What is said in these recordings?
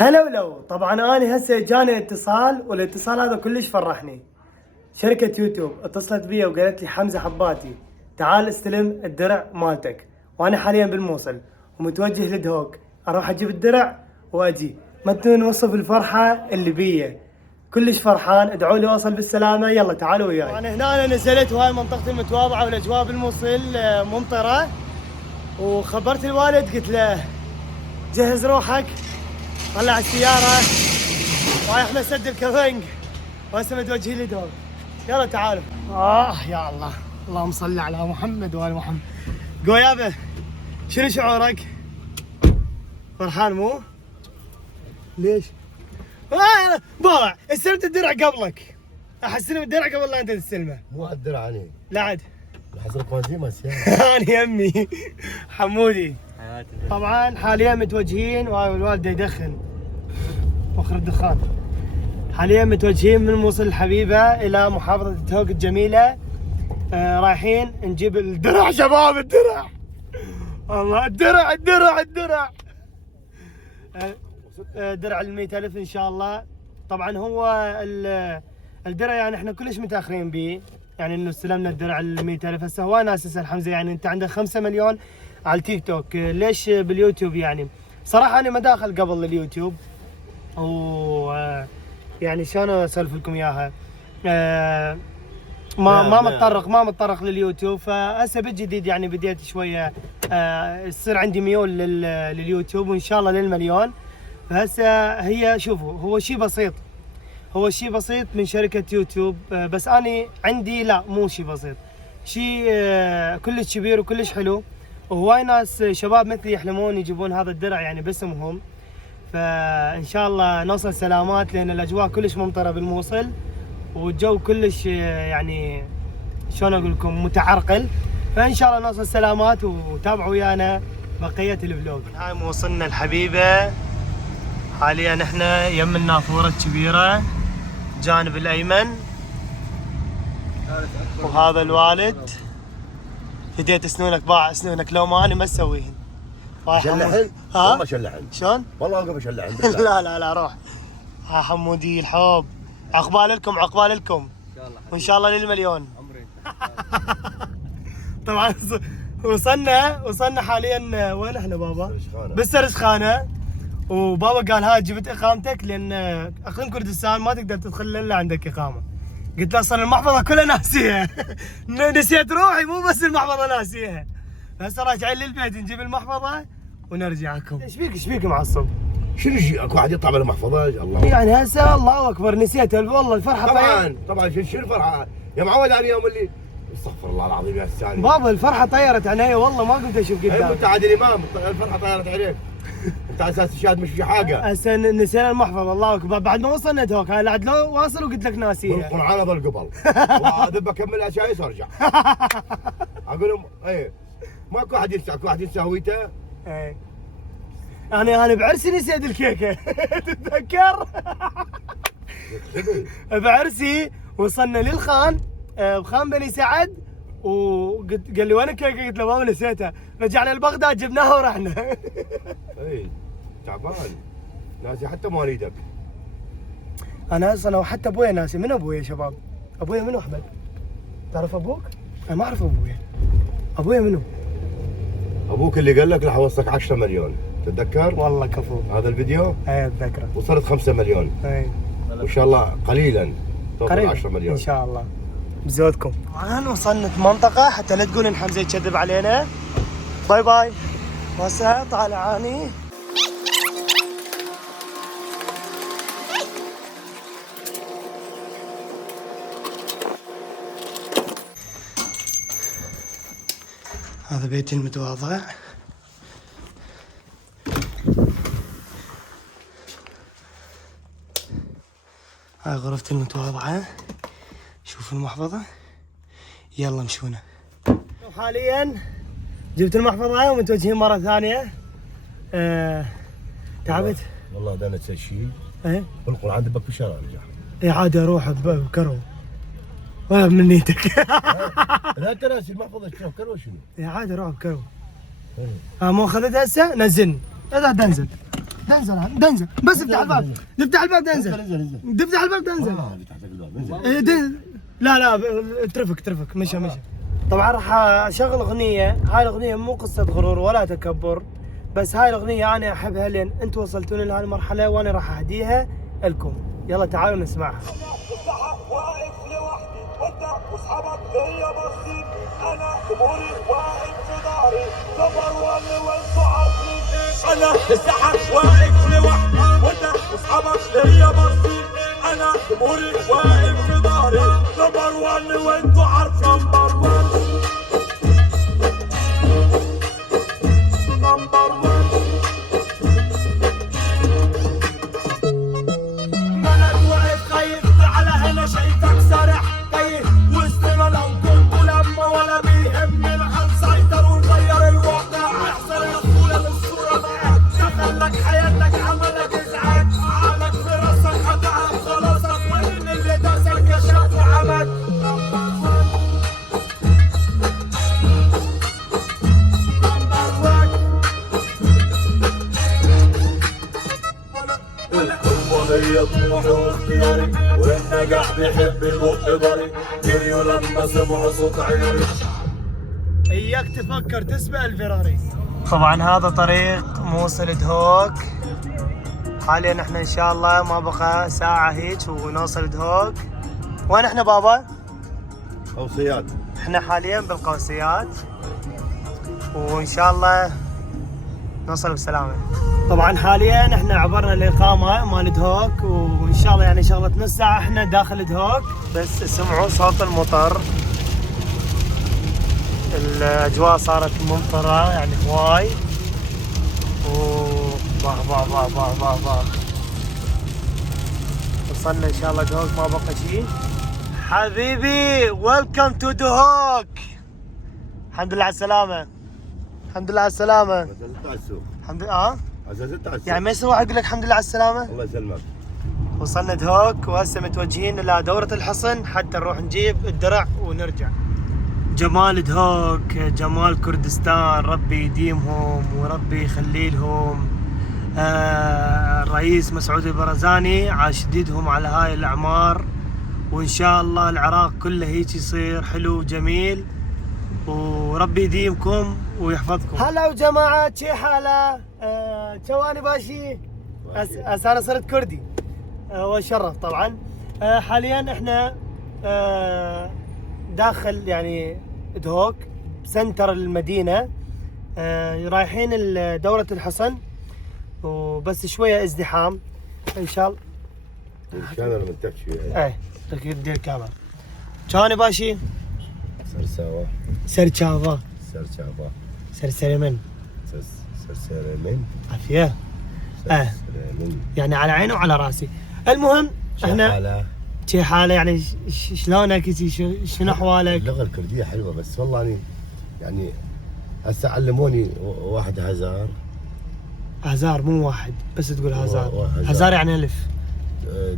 هلا ولو. طبعا انا هسه جاني اتصال، والاتصال هذا كلش فرحني. شركة يوتيوب اتصلت بي وقالت لي حمزة حباتي تعال استلم الدرع مالتك، وانا حاليا بالموصل ومتوجه لدهوك، اروح اجيب الدرع واجي. ما نوصف الفرحة اللي بيا، كلش فرحان. ادعوا لي اوصل بالسلامة. يلا تعالوا وياي. انا هنا نزلت، وهاي منطقتي المتواضعة والاجواء بالموصل ممطرة. وخبرت الوالد قلت له جهز روحك، طلع السيارة رايح لسد الكفنج، وهسه متوجهين لدهوك. يلا تعالوا. يا الله، اللهم صل على محمد وآل محمد. قو يابا، شنو شعورك؟ فرحان مو؟ ليش؟ بابا استلمت الدرع قبلك. احسلم الدرع قبل لا انت تستلمه. مو على الدرع عليه. لا عاد. حضرتك ما زي ما انا يمي حمودي. طبعا حاليا متوجهين، والوالده يدخن وخر الدخان. حاليا متوجهين من الموصل الحبيبه الى محافظه دهوك الجميله. رايحين نجيب الدرع شباب. الدرع الله، الدرع الدرع الدرع درع ال 100,000 ان شاء الله. طبعا هو الدرع يعني احنا كلش متاخرين به، يعني انه استلمنا الدرع ال 100,000. هسه هو ناس تسال حمزه يعني انت عندك 5 مليون على التيك توك، ليش باليوتيوب؟ يعني صراحه انا ما داخل قبل اليوتيوب، و يعني شلون اسولف لكم اياها، ما متطرق لليوتيوب. فهسه بالجديد يعني بديت شويه يصير عندي ميول لليوتيوب، وان شاء الله للمليون. فهسه هي شوفوا، هو شيء بسيط، هو شيء بسيط من شركه يوتيوب. بس انا عندي لا، مو شيء بسيط، شيء كلش كبير وكلش حلو. وهواي ناس شباب مثلي يحلمون يجيبون هذا الدرع يعني باسمهم. فان شاء الله نوصل سلامات، لان الاجواء كلش ممطره بالموصل، والجو كلش يعني شلون اقول لكم متعرقل. فان شاء الله نوصل سلامات، وتابعوا ويانا بقيه الفلوج. هاي موصلنا الحبيبه. حاليا احنا يم النافوره الكبيره جانب الايمن، وهذا الوالد. فديت اسنونك، باع اسنونك، لو ما انا ما اسويهن. شلحن؟ والله شلحن. شلون؟ والله اوقف اشلحن. لا روح. ها حمودي الحب، عقبال لكم عقبال لكم وان شاء الله للمليون. طبعا وصلنا حاليا وين احنا بابا؟ بالسرسخانه. وبابا قال ها جبت اقامتك، لان اقليم كردستان ما تقدر تدخل الا عندك اقامه. قلت له اصلا المحفظه كلها ناسيها. نسيت روحي، مو بس المحفظه ناسيها. هسه راجعين للبيت نجيب المحفظه ونرجعكم. ايش بيك معصب؟ شنو شيء اكو واحد يطلع بالمحفظه؟ الله يعني هسه الله اكبر نسيت والله الفرحه. طبعا شنو الفرحه يا معود؟ انا يوم اللي استغفر الله العظيم يا الثاني بابا الفرحه طيرت عيني والله، ما قمت اشوف قدامي. انت عادل امام، الفرحه طيرت عليك. انت على اساس الشاهد مش في حاجه. هسه نسينا المحفظه. الله اكبر، بعد ما وصلنا دهوك هاي لعد لو واصل وقلت لك ناسيها. والقرعه ظل قبل. وهذا بكمل اشياء وارجع. اقول لهم ايه ماكو احد ينسى، اكو احد ينسى هويته. ايه انا بعرسي نسيت الكيكه. تتذكر؟ بعرسي وصلنا للخان، بخان بني سعد، وقال لي وين الكيكه؟ قلت له ماما نسيتها. رجعنا لبغداد جبناها ورحنا. اي تعبان ناسي حتى مواليدك. انا اصلا وحتى ابويا ناسي. من ابويا يا شباب؟ ابويا منو احمد؟ تعرف ابوك؟ انا ما اعرف ابويا. ابويا منو؟ ابوك اللي قال لك راح اوصلك 10 مليون، تتذكر؟ والله كفو. هذا الفيديو؟ اي اتذكره. وصلت 5 مليون. اي وان شاء الله قليلا توصل 10 مليون ان شاء الله بزودكم. طبعا وصلنا منطقه حتى لا تقول ان حمزه يكذب علينا. باي باي. وهسه طالعاني. هذا بيتي المتواضع. هاي غرفتي المتواضعة. شوفوا المحفظة. يلا مشونا. وحاليا جبت المحفظة ومتوجهين مرة ثانية. تعبت؟ والله ده نفس الشيء. ايه؟ والقرعة دبك في الشارع ارجع. ايه عادي اروح بكرو. ولا من نيتك. لا انت ناسي المحفظة تروح كرو شنو؟ ايه عادي اروح بكرو. مو اخذتها هسه؟ نزلني. لا تنزل. دنزل بس افتح الباب، افتح الباب دنزل، انزل افتح الباب دنزل. فتحت لك الباب انزل. لا اترفك مشى. طبعا راح اشغل اغنيه، هاي الاغنيه مو قصه غرور ولا تكبر، بس هاي الاغنيه انا احبها لان انتم وصلتوني لهذه المرحله وانا راح اهديها لكم. يلا تعالوا نسمعها. واقف لوحدي وانت واصحابك هي باصين، انا جمهوري واقف في ظهري نمبر 1 وانتوا عارفين. انا السحر واقف لوحدي وانت واصحابك هي باصين، انا جمهوري واقف في ظهري نمبر 1 وانتوا عارفين. نمبر 1 انا واقف خايف على هنا شايفك سارح تايه وسطنا، لو كنت لما ولا بيهمني هنسيطر ونغير الواقع. احسن الصورة للصورة معاك، دخلك حياتك عملك ازعاج، عقلك في راسك هتعب خلاصك، وين اللي داسك كشف وعمل. هي طموحي واختياري، والنجاح بيحب يبق ضري، جريوا لما سمعوا صوت عياري. اياك تفكر تسبق الفيراري. طبعا هذا طريق موصل دهوك. حاليا احنا ان شاء الله ما بقى ساعة هيك ونوصل دهوك. وين احنا بابا؟ قوسيات. احنا حاليا بالقوسيات وان شاء الله نوصل بسلامة. طبعا حاليا احنا عبرنا الاقامة مال دهوك وان شاء الله يعني شغلة نص ساعة احنا داخل دهوك. بس سمعوا صوت المطر، الاجواء صارت ممطرة يعني هواي. باه وصلنا ان شاء الله دهوك ما بقى شيء. حبيبي ويلكم تو دهوك. الحمد لله على السلامة. الحمد لله على السلامة. عززت على السوق. الحمد لله. عززت على السوق. يعني ما يصير واحد يقول لك الحمد لله على السلامة. الله يسلمك. وصلنا دهوك وهسه متوجهين الى دورة الحصن حتى نروح نجيب الدرع ونرجع. جمال دهوك، جمال كردستان، ربي يديمهم وربي يخلي لهم. الرئيس مسعود البرزاني عاشديدهم على هاي الاعمار، وان شاء الله العراق كله هيك يصير حلو وجميل، وربي يديمكم ويحفظكم. هلا وجماعة شي حالة. شواني باشي. انا صرت كردي وشرف طبعا. حاليا احنا داخل يعني دهوك سنتر المدينة، رايحين دورة الحصن وبس شوية ازدحام ان شاء الله. الكاميرا منتكشة. ايه تدير الكاميرا. شواني باشي. سرساوة. سرشافا. سرساوة. سرسرمن. سرسرمن. عافية. سرسرمن. يعني على عيني وعلى راسي. المهم احنا حالة. شي حالة يعني شلونك شنو احوالك؟ اللغة الكردية حلوة بس والله يعني هسه علموني واحد هزار. هزار مو واحد بس تقول هزار. هزار. هزار يعني الف.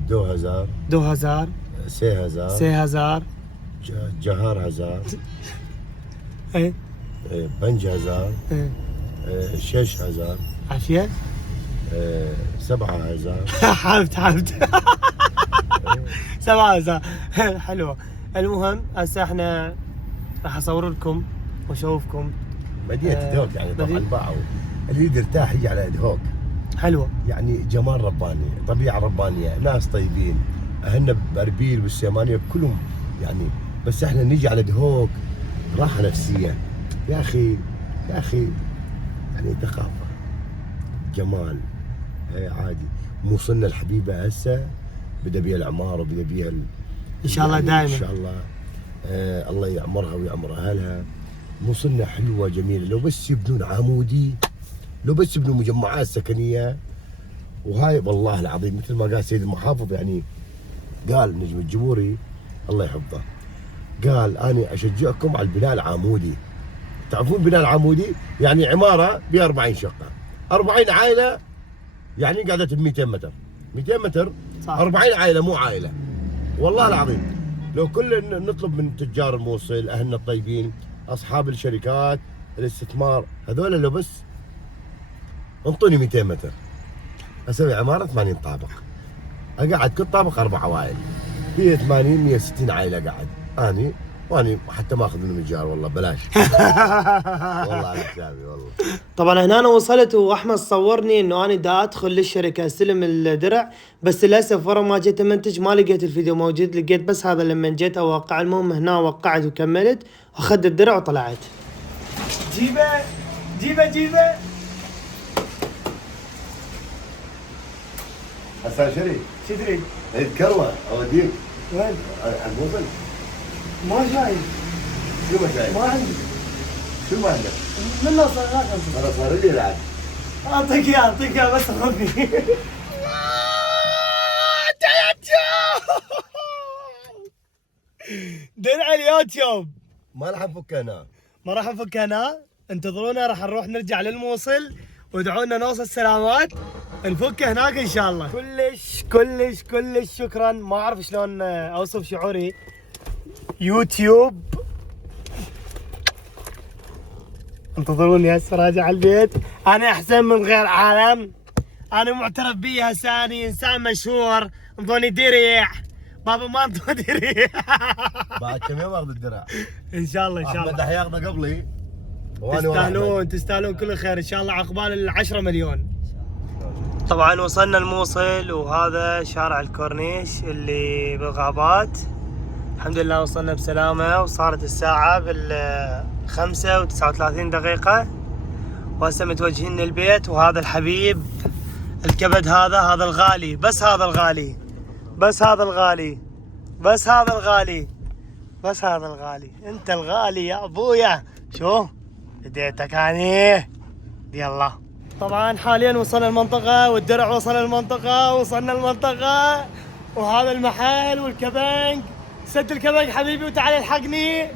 دو هزار. دو هزار. سي هزار. سي هزار. جهار هزار. ايه. بنج هزار. ايه. شيش هزار. عافية. 7 هزار. حبت 7 هزار. حلوة. المهم هسه احنا راح اصور لكم واشوفكم مدينة دهوك يعني طبعا باعوا اللي يرتاح يجي على دهوك. حلوة يعني جمال رباني، طبيعة ربانية، ناس طيبين، اهلنا باربيل والسيمانية كلهم يعني. بس احنا نيجي على دهوك راحة نفسية يا اخي يعني ثقافة جمال. عادي. موصلنا الحبيبة هسه بدا بيها العمار وبدا بيها ان شاء الله دائما ان شاء الله. الله يعمرها ويعمر اهلها. موصلنا حلوة جميلة، لو بس يبنون عمودي، لو بس يبنوا مجمعات سكنية. وهاي والله العظيم مثل ما قال سيد المحافظ يعني قال نجم الجمهوري الله يحفظه، قال أنا أشجعكم على البناء العمودي. تعرفون بناء العمودي يعني عمارة ب 40 شقة، 40 عائلة يعني قعدت ب 200 متر، 200 متر صح. 40 عائلة مو عائلة والله العظيم. لو كل نطلب من تجار الموصل أهلنا الطيبين أصحاب الشركات الاستثمار هذول لو بس انطوني 200 متر اسوي عماره 80 طابق، اقعد كل طابق 4 عوائل، فيها 80 160 عائله قاعد اني، واني حتى ما اخذ منهم ايجار والله بلاش. والله على حسابي والله. طبعا هنا انا وصلت واحمد صورني انه انا دا ادخل للشركه استلم الدرع، بس للاسف ورا ما جيت امنتج ما لقيت الفيديو موجود، لقيت بس هذا لما جيت اوقع. المهم هنا وقعت وكملت واخذت الدرع وطلعت. جيبه جيبه جيبه. هسه شري شو تريد؟ اتكروه اوديك وين؟ على الموصل. ما شايف. شو ما شايف؟ ما عندي. شو ما عندك؟ من صار انا صار لي العب. اعطيك اياه بس خذني. درع اليوتيوب ما راح افك انا. ما راح نفك هنا، انتظرونا راح نروح نرجع للموصل وادعوا لنا نوصل سلامات، نفك هناك ان شاء الله. كلش كلش كلش شكرا، ما اعرف شلون اوصف شعوري. يوتيوب انتظروني هسه راجع البيت، انا احسن من غير عالم، انا معترف بي هسه، اني انسان مشهور، انطوني درع، بابا ما انطوني درع. بعد كم يوم اخذ الدرع. ان شاء الله ان شاء احمد الله. راح ياخذه قبلي. وأنا ورا أحمد. تستاهلون كل خير ان شاء الله، عقبال 10 مليون. طبعا وصلنا الموصل، وهذا شارع الكورنيش اللي بالغابات. الحمد لله وصلنا بسلامة، وصارت الساعة 5:39، وهسه متوجهين للبيت. وهذا الحبيب الكبد، هذا الغالي، بس هذا الغالي، بس هذا الغالي، بس هذا الغالي، بس هذا الغالي، انت الغالي يا ابويا. شو بديتك اني؟ يلا. طبعا حاليا وصلنا المنطقة، والدرع وصل المنطقة، وصلنا المنطقة، وهذا المحل والكبنج، سد الكبنج حبيبي وتعال الحقني.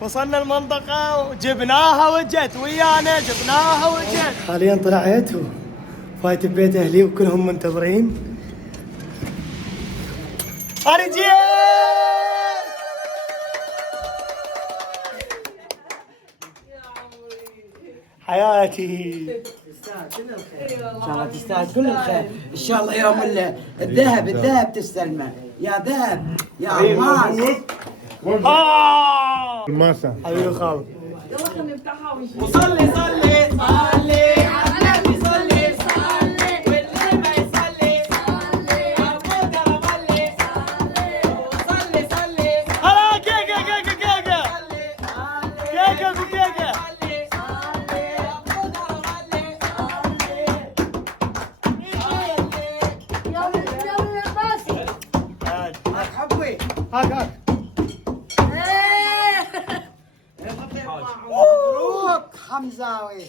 وصلنا المنطقة وجبناها وجت ويانا، جبناها وجت. حاليا طلعت وفايت ببيت اهلي وكلهم منتظرين. انا جيت. حياتي. ان شاء الله تستاهل كل الخير، ان شاء الله يوم الذهب تستلمه، يا ذهب يا الماس. الماسة حبيبي خالد. يلا خلينا نفتحها ونشوف. وصلي صلي صلي على النبي، صلي صلي واللي ما يصلي صلي عمود رملي صلي صلي هلا كيكه كيكه كيكه كيكه وكيكه. هاك مبروك حمزاوي.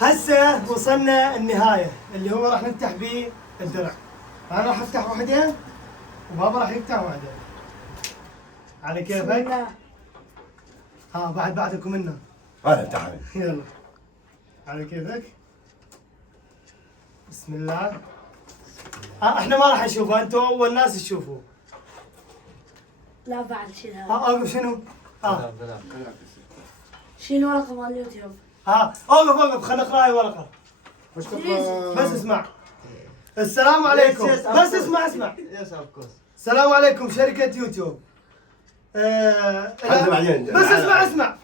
هسه وصلنا النهاية اللي هو راح نفتح به الدرع. انا راح افتح واحدة وبابا راح يفتح واحدة. على كيفك؟ بعدكم منا. هذا تعال. يلا على كيفك. بسم الله. احنا ما راح نشوفه، انتوا اول ناس تشوفوا. لا بعد شيل هذا. شنو؟ شيل ورقة مال اليوتيوب. اوقف خلينا نقرا هاي ورقة. بس اسمع. السلام عليكم. بس اسمع. السلام عليكم شركة يوتيوب. بس اسمع.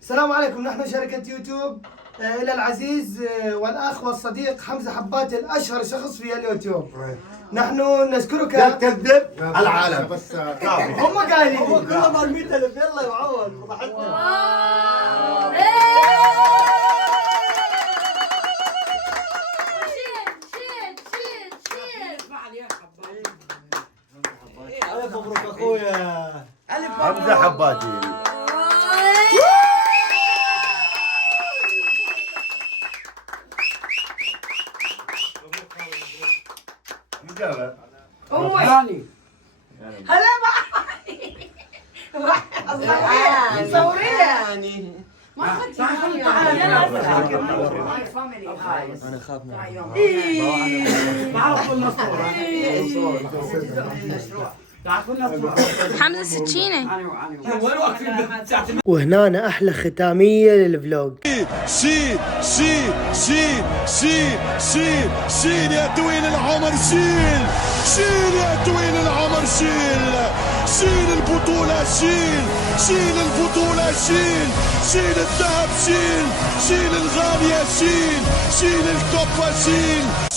السلام عليكم، نحن شركة يوتيوب. إلى العزيز والأخ والصديق حمزة حباتي، الأشهر شخص في اليوتيوب. نحن نشكرك. لا تكذب العالم بس هم قايلين. هم كلهم مال 100,000. يلا يا معود فضحتنا. ألف مبروك أخويا. حمزة حباتي. هاني هلا انا خاف من حمزة سكينة. وهنا احلى ختاميه للفلوج. شيل شيل شيل شيل شيل شيل يا طويل العمر شيل شيل يا طويل العمر شيل شيل البطولة شيل شيل البطولة شيل شيل الذهب شيل شيل الغالية شيل شيل الكوبا شيل